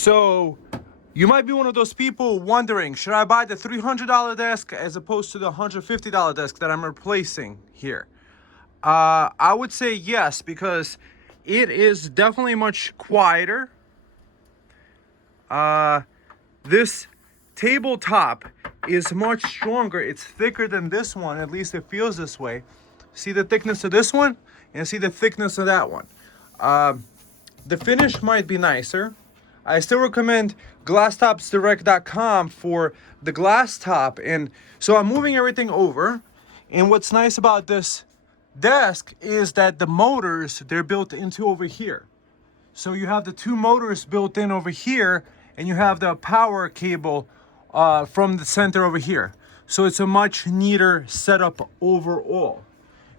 So you might be one of those people wondering, should I buy the $300 desk as opposed to the $150 desk that I'm replacing here? I would say yes, because it is definitely much quieter. This tabletop is much stronger. It's thicker than this one, at least it feels this way. See the thickness of this one and see the thickness of that one. The finish might be nicer. I still recommend GlassTopsDirect.com for the glass top. And so I'm moving everything over. And what's nice about this desk is that the motors, they're built into over here. So you have the two motors built in over here, and you have the power cable from the center over here. So it's a much neater setup overall.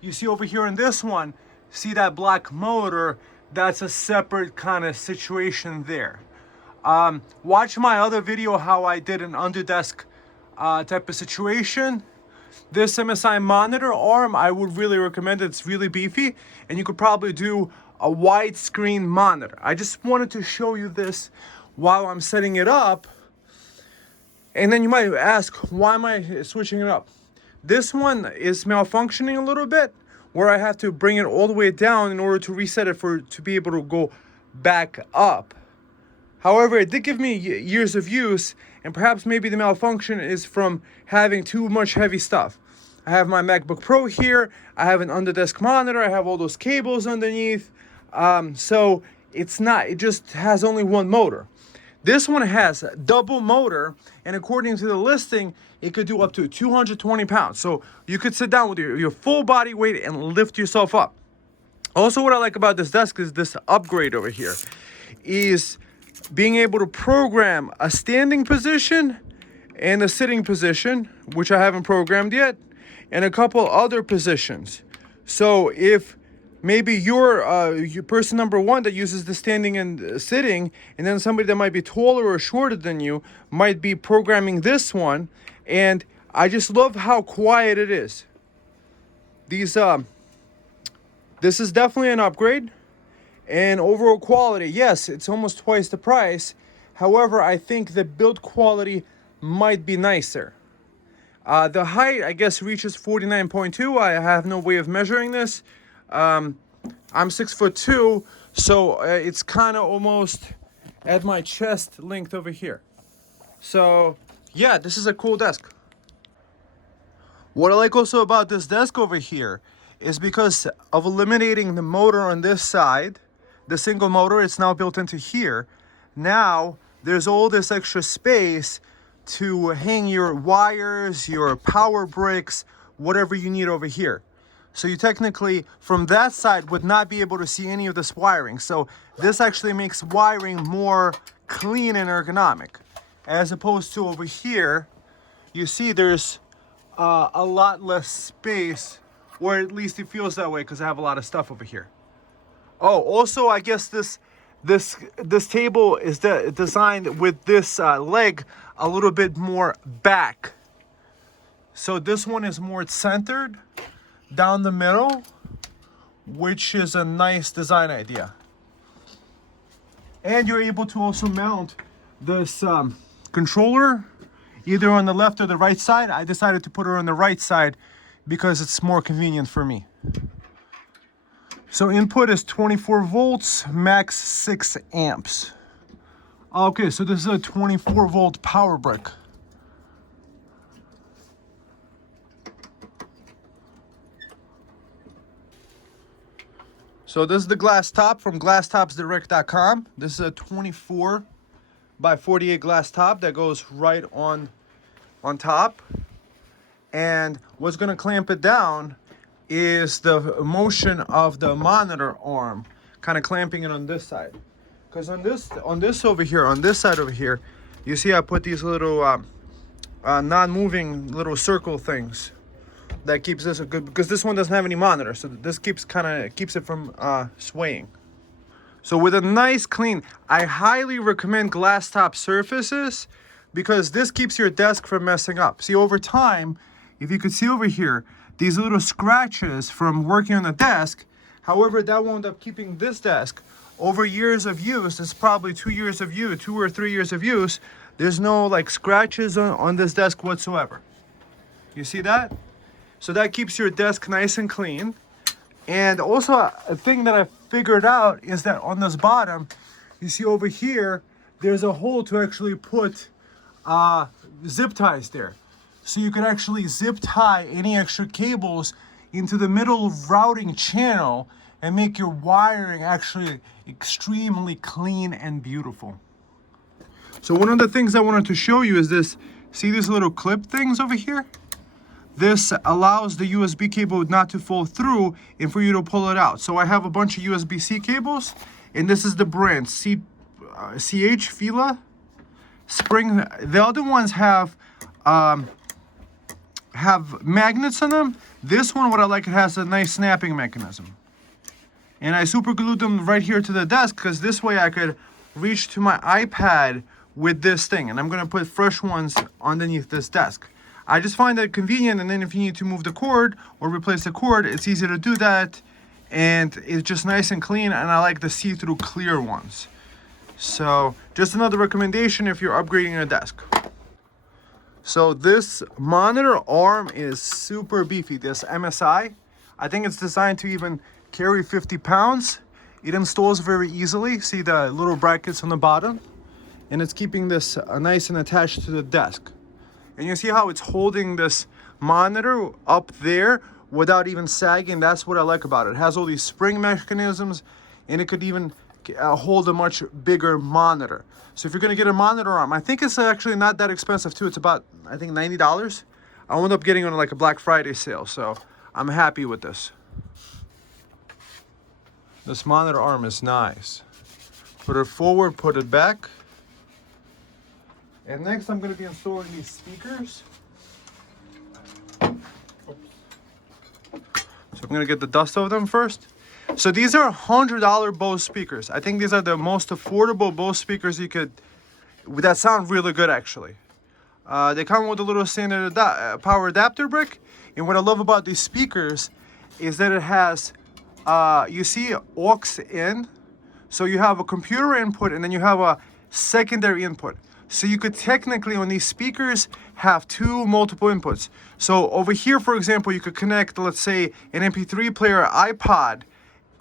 You see over here in this one, see that black motor? That's a separate kind of situation there. Watch my other video how I did an underdesk type of situation. This MSI monitor arm, I would really recommend it. It's really beefy, and you could probably do a widescreen monitor. I just wanted to show you this while I'm setting it up. And then you might ask, why am I switching it up? This one is malfunctioning a little bit, where I have to bring it all the way down in order to reset it to be able to go back up. However, it did give me years of use, and perhaps maybe the malfunction is from having too much heavy stuff. I have my MacBook Pro here, I have an underdesk monitor, I have all those cables underneath. So it just has only one motor. This one has a double motor, and according to the listing, it could do up to 220 pounds. So you could sit down with your full body weight and lift yourself up. Also, what I like about this desk is this upgrade over here is being able to program a standing position and a sitting position, which I haven't programmed yet, and a couple other positions. So if maybe you're person number one that uses the standing and sitting, and then somebody that might be taller or shorter than you might be programming this one. And I just love how quiet it is. This is definitely an upgrade. And overall quality, yes, it's almost twice the price. However, I think the build quality might be nicer. The height, I guess, reaches 49.2. I have no way of measuring this. I'm 6'2", so it's kind of almost at my chest length over here. So yeah, this is a cool desk. What I like also about this desk over here is because of eliminating the motor on this side, the single motor, it's now built into here. Now there's all this extra space to hang your wires, your power bricks, whatever you need over here. So you technically, from that side, would not be able to see any of this wiring. So this actually makes wiring more clean and ergonomic. As opposed to over here, you see there's a lot less space, or at least it feels that way because I have a lot of stuff over here. Oh, also, I guess this table is designed with this leg a little bit more back. So this one is more centered down the middle, which is a nice design idea. And you're able to also mount this controller either on the left or the right side. I decided to put her on the right side because it's more convenient for me. So input is 24 volts, max 6 amps. Okay, so this is a 24 volt power brick. So this is the glass top from GlassTopsDirect.com. This is a 24 by 48 glass top that goes right on top. And what's gonna clamp it down is the motion of the monitor arm, kind of clamping it on this side. Because on this over here, on this side over here, you see I put these little non-moving little circle things that keeps this a good, because this one doesn't have any monitor, so this keeps it from swaying. So with a nice clean, I highly recommend glass top surfaces because this keeps your desk from messing up. See, over time, if you could see over here, these little scratches from working on the desk, however, that wound up keeping this desk over years of use, it's probably 2 or 3 years of use, there's no like scratches on this desk whatsoever. You see that? So that keeps your desk nice and clean. And also a thing that I figured out is that on this bottom, you see over here, there's a hole to actually put zip ties there. So you can actually zip tie any extra cables into the middle routing channel and make your wiring actually extremely clean and beautiful. So one of the things I wanted to show you is this. See these little clip things over here? This allows the USB cable not to fall through and for you to pull it out. So I have a bunch of USB-C cables, and this is the brand CH Fila Spring. The other ones have magnets on them. This one, what I like, it has a nice snapping mechanism. And I super glued them right here to the desk because this way I could reach to my iPad with this thing. And I'm gonna put fresh ones underneath this desk. I just find that convenient, and then if you need to move the cord or replace the cord, it's easy to do that, and it's just nice and clean, and I like the see-through clear ones. So just another recommendation if you're upgrading your desk. So this monitor arm is super beefy, this MSI. I think it's designed to even carry 50 pounds. It installs very easily. See the little brackets on the bottom? And it's keeping this nice and attached to the desk. And you see how it's holding this monitor up there without even sagging. That's what I like about it. It has all these spring mechanisms, and it could even hold a much bigger monitor. So if you're gonna get a monitor arm, I think it's actually not that expensive too. It's about, I think, $90. I wound up getting on like a Black Friday sale, so I'm happy with this. This monitor arm is nice. Put it forward, put it back. And next I'm going to be installing these speakers. So I'm going to get the dust of them first. So these are $100 Bose speakers. I think these are the most affordable Bose speakers you could, that sound really good actually. They come with a little standard power adapter brick. And what I love about these speakers is that it has, you see aux in. So you have a computer input and then you have a secondary input. So you could technically, on these speakers, have two multiple inputs. So over here, for example, you could connect, let's say, an MP3 player, iPod,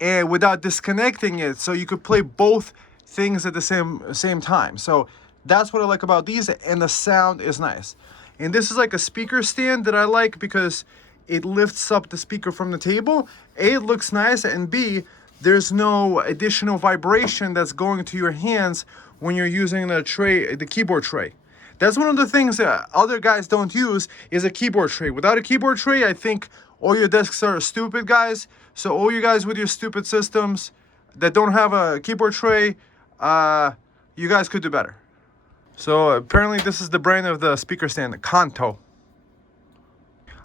and without disconnecting it. So you could play both things at the same time. So that's what I like about these, and the sound is nice. And this is like a speaker stand that I like because it lifts up the speaker from the table. A, it looks nice, and B, there's no additional vibration that's going to your hands when you're using the tray, the keyboard tray. That's one of the things that other guys don't use, is a keyboard tray. Without a keyboard tray, I think all your desks are stupid, guys. So all you guys with your stupid systems that don't have a keyboard tray, you guys could do better. So apparently this is the brand of the speaker stand, the Kanto.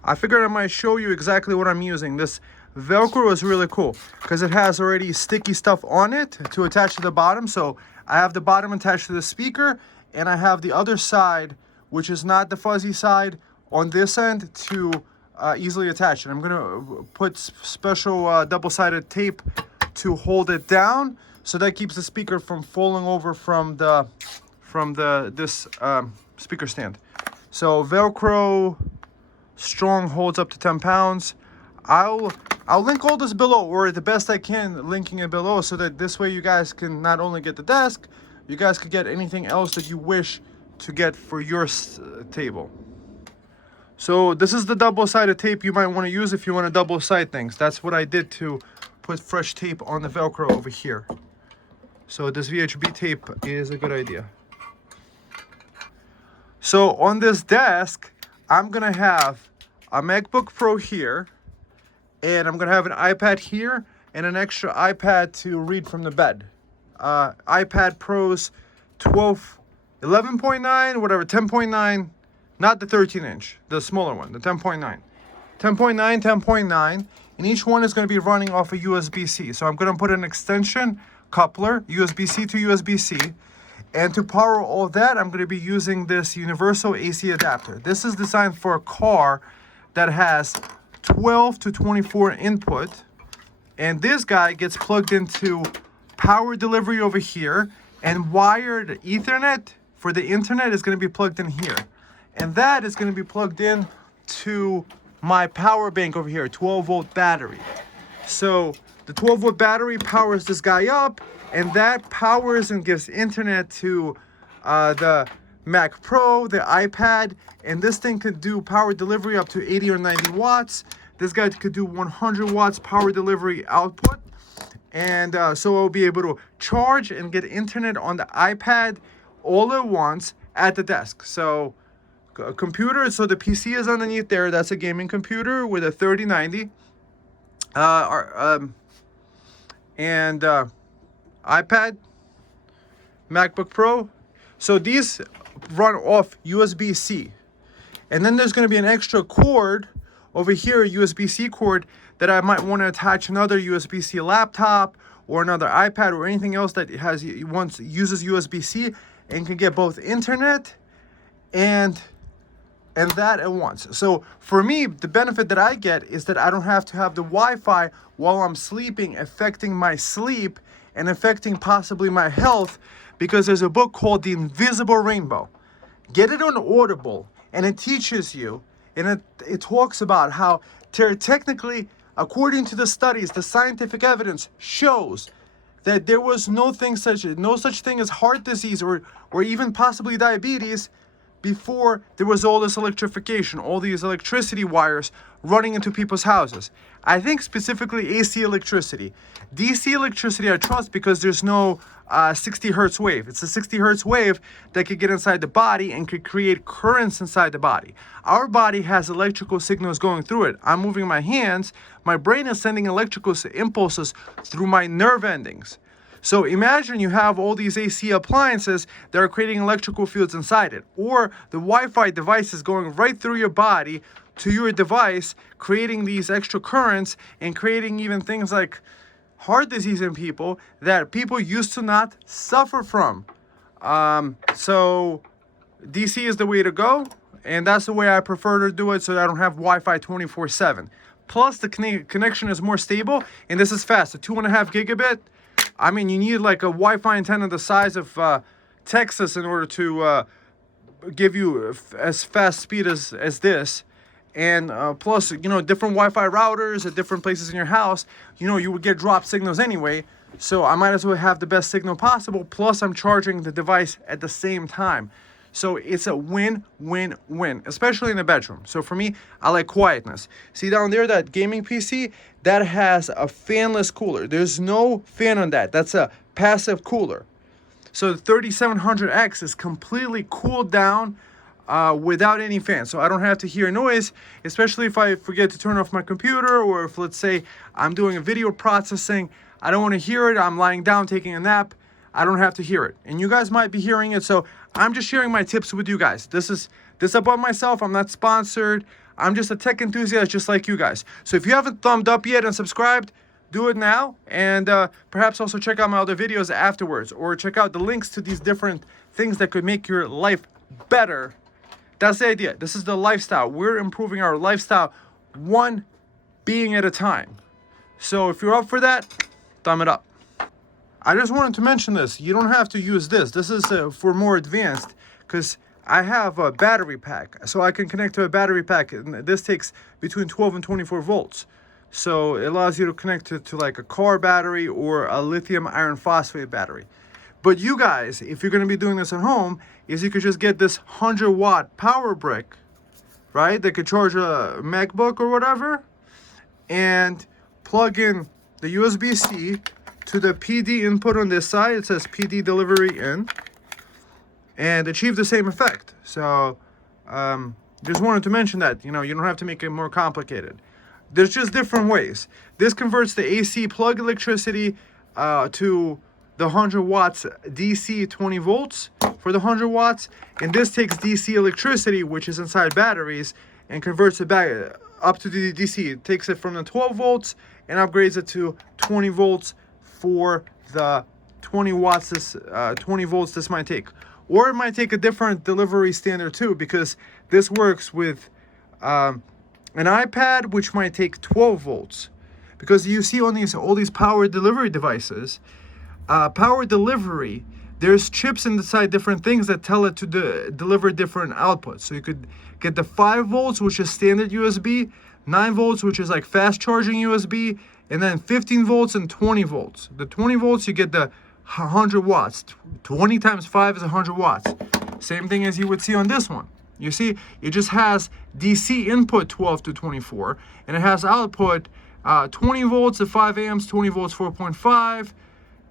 I figured I might show you exactly what I'm using. This Velcro is really cool because it has already sticky stuff on it to attach to the bottom. So I have the bottom attached to the speaker, and I have the other side, which is not the fuzzy side, on this end to easily attach it. I'm gonna put special double-sided tape to hold it down, so that keeps the speaker from falling over from this speaker stand. So Velcro, strong, holds up to 10 pounds. I'll link all this below, or the best I can linking it below, so that this way you guys can not only get the desk, you guys could get anything else that you wish to get for your table. So this is the double-sided tape you might want to use if you want to double-side things. That's what I did to put fresh tape on the Velcro over here. So this VHB tape is a good idea. So on this desk, I'm going to have a MacBook Pro here, and I'm going to have an iPad here and an extra iPad to read from the bed. iPad Pros 11.9, whatever, 10.9, not the 13-inch, the smaller one, the 10.9. 10.9, 10.9, and each one is going to be running off a USB-C. So I'm going to put an extension coupler, USB-C to USB-C. And to power all that, I'm going to be using this universal AC adapter. This is designed for a car that has 12 to 24 input, and this guy gets plugged into power delivery over here, and wired Ethernet for the internet is going to be plugged in here. And that is going to be plugged in to my power bank over here, 12-volt battery. So the 12-volt battery powers this guy up, and that powers and gives internet to the Mac Pro, the iPad, and this thing could do power delivery up to 80 or 90 watts. This guy could do 100 watts power delivery output. And so I'll be able to charge and get internet on the iPad all at once at the desk. So a computer, so the PC is underneath there. That's a gaming computer with a 3090. And iPad, MacBook Pro. So these run off USB-C. And then there's going to be an extra cord over here, a USB-C cord, that I might want to attach another USB-C laptop or another iPad or anything else that uses USB-C and can get both internet and that at once. So for me, the benefit that I get is that I don't have to have the Wi-Fi while I'm sleeping affecting my sleep and affecting possibly my health, because there's a book called The Invisible Rainbow. Get it on Audible, and it teaches you, and it talks about how technically, according to the studies, the scientific evidence shows that there was no such thing as heart disease or even possibly diabetes before there was all this electrification, all these electricity wires running into people's houses. I think specifically AC electricity. DC electricity I trust because there's no 60 hertz wave. It's a 60 hertz wave that could get inside the body and could create currents inside the body. Our body has electrical signals going through it. I'm moving my hands. My brain is sending electrical impulses through my nerve endings. So imagine you have all these AC appliances that are creating electrical fields inside it, or the Wi-Fi device is going right through your body to your device, creating these extra currents and creating even things like heart disease in people that people used to not suffer from. So DC is the way to go, and that's the way I prefer to do it, so that I don't have Wi-Fi 24/7. Plus, the connection is more stable, and this is fast. A 2.5 gigabit. I mean, you need like a Wi-Fi antenna the size of Texas in order to give you as fast speed as this. And plus, different Wi-Fi routers at different places in your house, you would get drop signals anyway. So I might as well have the best signal possible. Plus, I'm charging the device at the same time. So it's a win-win-win, especially in the bedroom. So for me, I like quietness. See down there, that gaming PC, that has a fanless cooler. There's no fan on that. That's a passive cooler. So the 3700X is completely cooled down without any fan. So I don't have to hear noise, especially if I forget to turn off my computer, or if, let's say, I'm doing a video processing. I don't want to hear it. I'm lying down taking a nap. I don't have to hear it. And you guys might be hearing it, so I'm just sharing my tips with you guys. This is about myself. I'm not sponsored. I'm just a tech enthusiast just like you guys. So if you haven't thumbed up yet and subscribed, do it now. And perhaps also check out my other videos afterwards, or check out the links to these different things that could make your life better. That's the idea. This is the lifestyle. We're improving our lifestyle one being at a time. So if you're up for that, thumb it up. I just wanted to mention this. You don't have to use this. This is for more advanced, because I have a battery pack. So I can connect to a battery pack. And this takes between 12 and 24 volts. So it allows you to connect to like a car battery or a lithium iron phosphate battery. But you guys, if you're going to be doing this at home, is you could just get this 100-watt power brick, right? That could charge a MacBook or whatever, and plug in the USB-C to the PD input on this side. It says PD delivery in, and achieve the same effect. So just wanted to mention that, you don't have to make it more complicated. There's just different ways. This converts the AC plug electricity to the 100 watts DC 20 volts for the 100 watts. And this takes DC electricity, which is inside batteries, and converts it back up to the DC. It takes it from the 12 volts and upgrades it to 20 volts for the 20 watts. 20 volts this might take. Or it might take a different delivery standard too, because this works with an iPad, which might take 12 volts. Because you see on all these power delivery devices, power delivery, there's chips inside different things that tell it to deliver different outputs. So you could get the 5 volts, which is standard USB, 9 volts, which is like fast charging USB, and then 15 volts and 20 volts. The 20 volts, you get the 100 watts. 20 times 5 is 100 watts. Same thing as you would see on this one. You see, it just has DC input 12 to 24, and it has output 20 volts at 5 amps, 20 volts 4.5,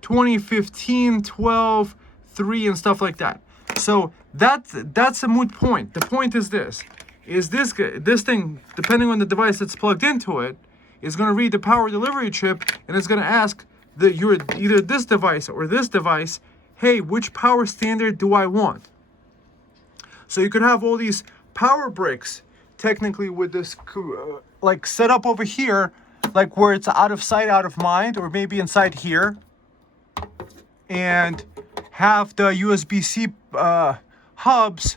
20, 15, 12, 3, and stuff like that. So that's a moot point. The point is this thing, depending on the device that's plugged into it, is going to read the power delivery chip, and it's going to ask either this device or this device, hey, which power standard do I want? So you could have all these power bricks technically with this like set up over here, like where it's out of sight, out of mind, or maybe inside here, and have the USB-C hubs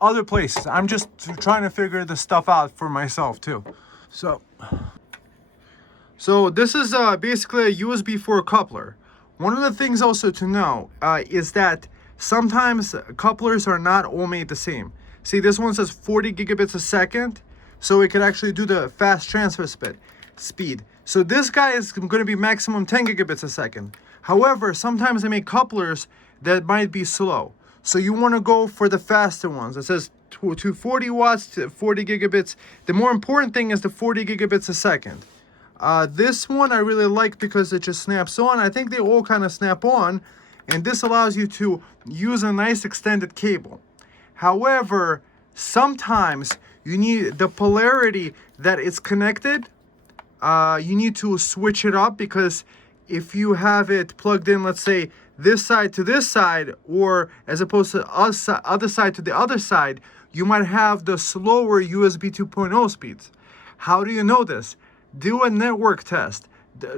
other places. I'm just trying to figure this stuff out for myself too. So this is basically a USB 4 coupler. One of the things also to know is that sometimes couplers are not all made the same. See, this one says 40 gigabits a second, so it could actually do the fast transfer speed. So this guy is going to be maximum 10 gigabits a second. However, sometimes they make couplers that might be slow. So you want to go for the faster ones. It says 240 watts to 40 gigabits. The more important thing is the 40 gigabits a second. This one I really like because it just snaps on. I think they all kind of snap on, and this allows you to use a nice extended cable. However, sometimes you need the polarity that it's connected. You need to switch it up, because if you have it plugged in, let's say this side to this side, or as opposed to other side to the other side, you might have the slower USB 2.0 speeds. How do you know this? Do a network test.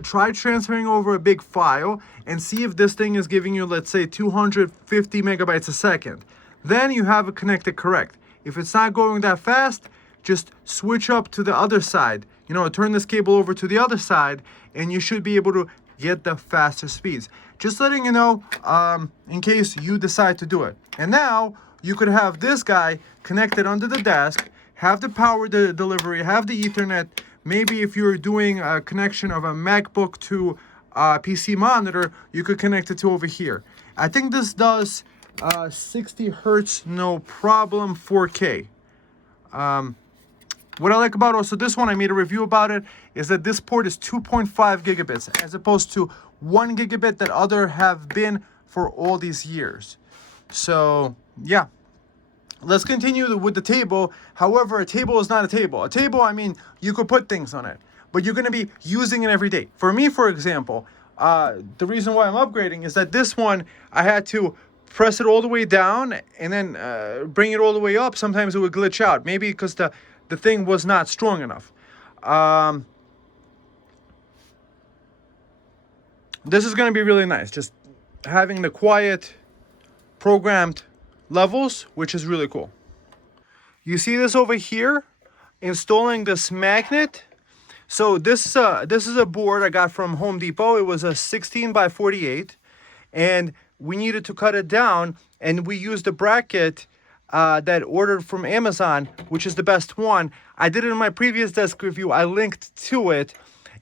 Try transferring over a big file and see if this thing is giving you, let's say, 250 megabytes a second. Then you have it connected correct. If it's not going that fast, just switch up to the other side. You know, turn this cable over to the other side, and you should be able to get the faster speeds. Just letting you know, in case you decide to do it. And now you could have this guy connected under the desk, have the power delivery, have the Ethernet. Maybe if you're doing a connection of a MacBook to a PC monitor, you could connect it to over here. I think this does 60 hertz, no problem, 4K. What I like about also this one, I made a review about it, is that this port is 2.5 gigabits as opposed to 1 gigabit that other have been for all these years. So yeah, let's continue with the table. However, a table is not a table. A table, I mean, you could put things on it, but you're going to be using it every day. For me, for example, the reason why I'm upgrading is that this one, I had to press it all the way down and then bring it all the way up. Sometimes it would glitch out, maybe because the thing was not strong enough. This is going to be really nice, just having the quiet programmed levels, which is really cool. You see this over here, installing this magnet. So this is a board I got from Home Depot. It was a 16 by 48, and we needed to cut it down, and we used a bracket that ordered from Amazon, which is the best one. I did it in my previous desk review. I linked to it,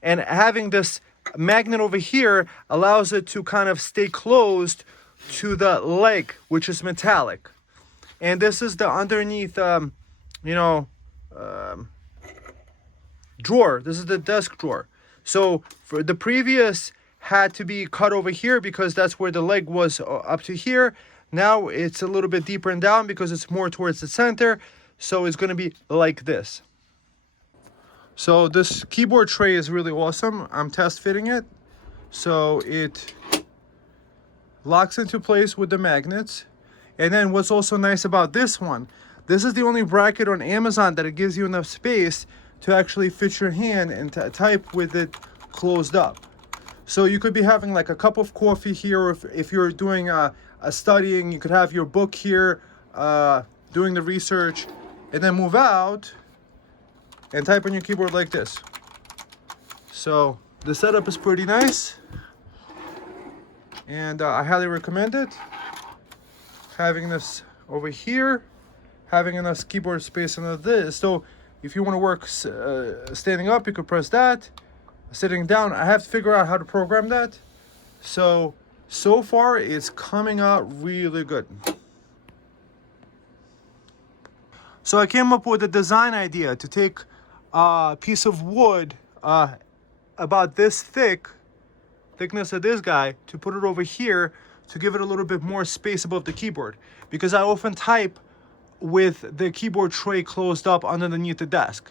and having this magnet over here allows it to kind of stay closed to the leg, which is metallic. And this is the underneath, drawer. This is the desk drawer. So for the previous had to be cut over here because that's where the leg was up to here. Now it's a little bit deeper and down because it's more towards the center. So it's going to be like this. So this keyboard tray is really awesome. I'm test fitting it. So it locks into place with the magnets. And then what's also nice about this one, this is the only bracket on Amazon that it gives you enough space to actually fit your hand and type with it closed up. So you could be having like a cup of coffee here, or if you're doing a studying, you could have your book here, doing the research, and then move out and type on your keyboard like this. So the setup is pretty nice. And I highly recommend it. Having this over here, having enough keyboard space under this. So if you want to work standing up, you could press that. Sitting down, I have to figure out how to program that. So far it's coming out really good. So I came up with a design idea to take a piece of wood about this thickness of this guy, to put it over here to give it a little bit more space above the keyboard, because I often type with the keyboard tray closed up underneath the desk.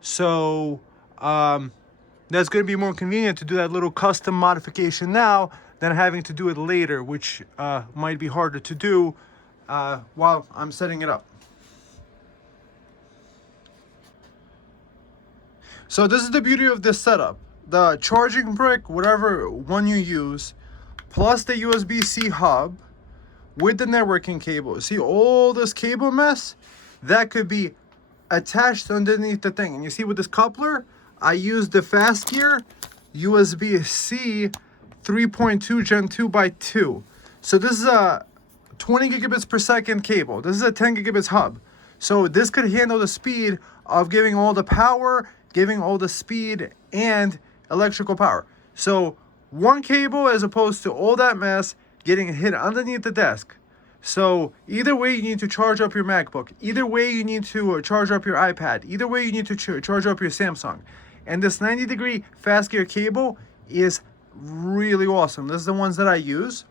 So that's going to be more convenient to do that little custom modification now than having to do it later, which might be harder to do while I'm setting it up. So this is the beauty of this setup. The charging brick, whatever one you use, plus the USB-C hub with the networking cable. See all this cable mess? That could be attached underneath the thing. And you see with this coupler, I used the fast gear USB-C 3.2 Gen 2 by 2. So this is a 20 gigabits per second cable. This is a 10 gigabits hub. So this could handle the speed of giving all the power, giving all the speed and electrical power. So one cable as opposed to all that mess getting hit underneath the desk. So either way you need to charge up your MacBook. Either way you need to charge up your iPad. Either way you need to charge up your Samsung. And this 90-degree fast gear cable is really awesome. This is the ones that I use.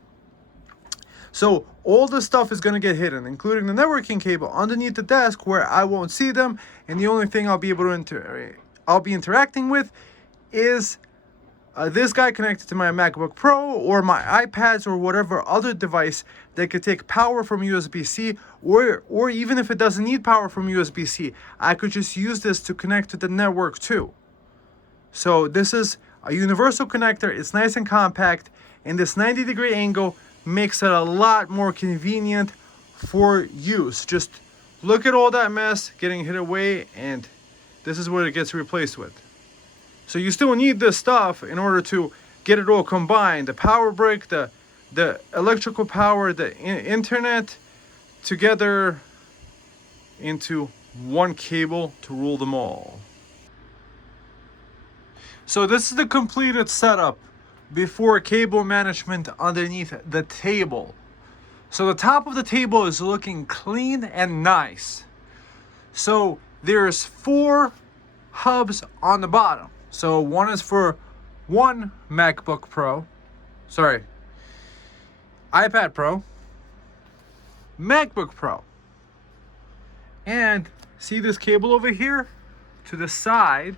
So all this stuff is going to get hidden, including the networking cable underneath the desk where I won't see them, and the only thing I'll be able to interacting with is this guy connected to my MacBook Pro or my iPads or whatever other device that could take power from USB-C, or even if it doesn't need power from USB-C, I could just use this to connect to the network too. So this is a universal connector. It's nice and compact, and this 90-degree angle makes it a lot more convenient for use. Just look at all that mess getting hit away, and this is what it gets replaced with. So you still need this stuff in order to get it all combined. The power brick, the electrical power, the internet together into one cable to rule them all. So this is the completed setup before cable management underneath the table. So the top of the table is looking clean and nice. So there's 4 hubs on the bottom. So one is for one MacBook Pro, iPad Pro, MacBook Pro. And see this cable over here to the side,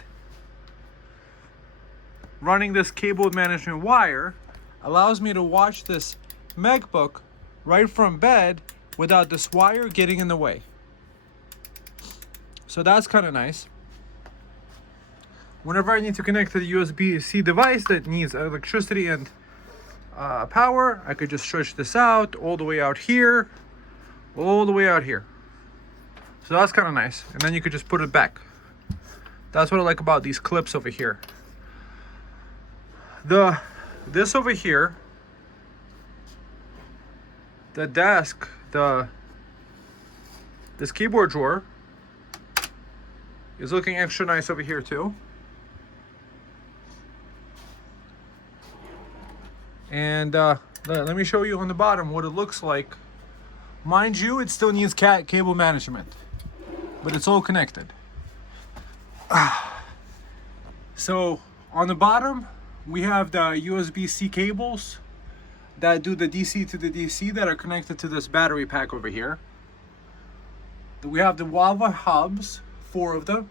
running this cable management wire allows me to watch this MacBook right from bed without this wire getting in the way. So that's kind of nice. Whenever I need to connect to the USB-C device that needs electricity and power, I could just stretch this out all the way out here, all the way out here. So that's kind of nice. And then you could just put it back. That's what I like about these clips over here. This over here, the desk, this keyboard drawer is looking extra nice over here too. And let me show you on the bottom what it looks like. Mind you, it still needs cable management, but it's all connected. So on the bottom, we have the USB-C cables that do the DC to the DC that are connected to this battery pack over here. We have the Huawei hubs, 4 of them.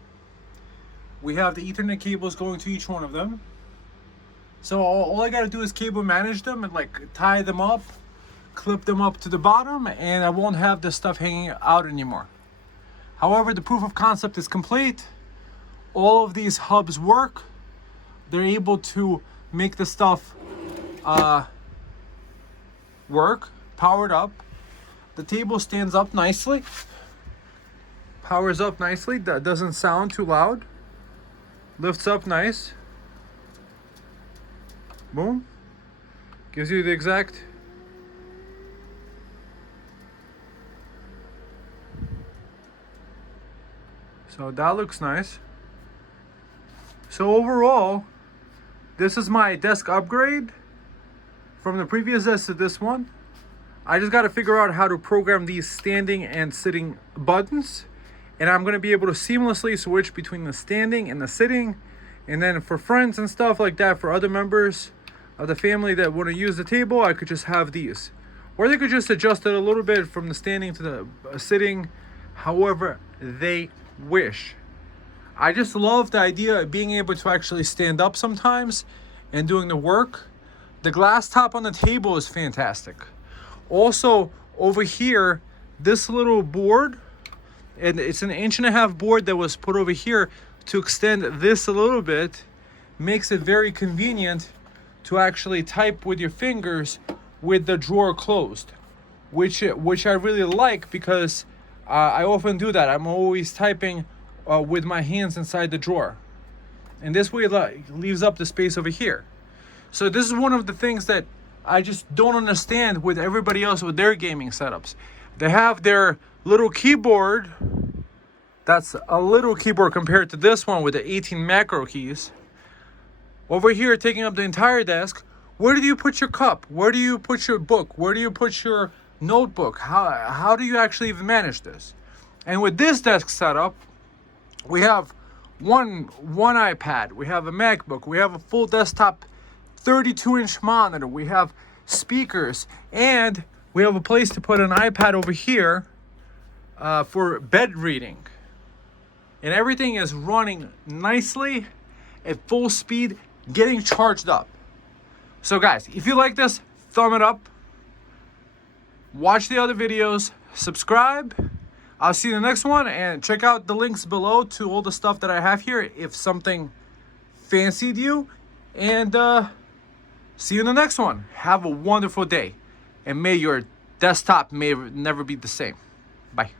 We have the Ethernet cables going to each one of them. So all I gotta do is cable manage them and like tie them up, clip them up to the bottom, and I won't have this stuff hanging out anymore. However, the proof of concept is complete. All of these hubs work. They're able to make the stuff work, powered up. The table stands up nicely, powers up nicely, that doesn't sound too loud, lifts up nice. Boom. Gives you the exact. So that looks nice. So overall, this is my desk upgrade from the previous desk to this one. I just got to figure out how to program these standing and sitting buttons, and I'm going to be able to seamlessly switch between the standing and the sitting. And then for friends and stuff like that, for other members of the family that want to use the table, I could just have these, or they could just adjust it a little bit from the standing to the sitting, however they wish. I just love the idea of being able to actually stand up sometimes and doing the work. The glass top on the table is fantastic. Also, over here, this little board, and it's an 1.5 inch board that was put over here to extend this a little bit, makes it very convenient to actually type with your fingers with the drawer closed, which I really like, because I often do that. I'm always typing with my hands inside the drawer, and this way it leaves up the space over here. So this is one of the things that I just don't understand with everybody else with their gaming setups. They have their little keyboard. That's a little keyboard compared to this one with the 18 macro keys. Over here, taking up the entire desk. Where do you put your cup? Where do you put your book? Where do you put your notebook? How do you actually even manage this? And with this desk setup, we have one iPad. We have a MacBook. We have a full desktop 32-inch monitor. We have speakers, and we have a place to put an iPad over here for bed reading. And everything is running nicely at full speed, getting charged up. So guys, if you like this, thumb it up. Watch the other videos. Subscribe. I'll see you in the next one, and check out the links below to all the stuff that I have here if something fancied you. And see you in the next one. Have a wonderful day, and may your desktop never be the same. Bye.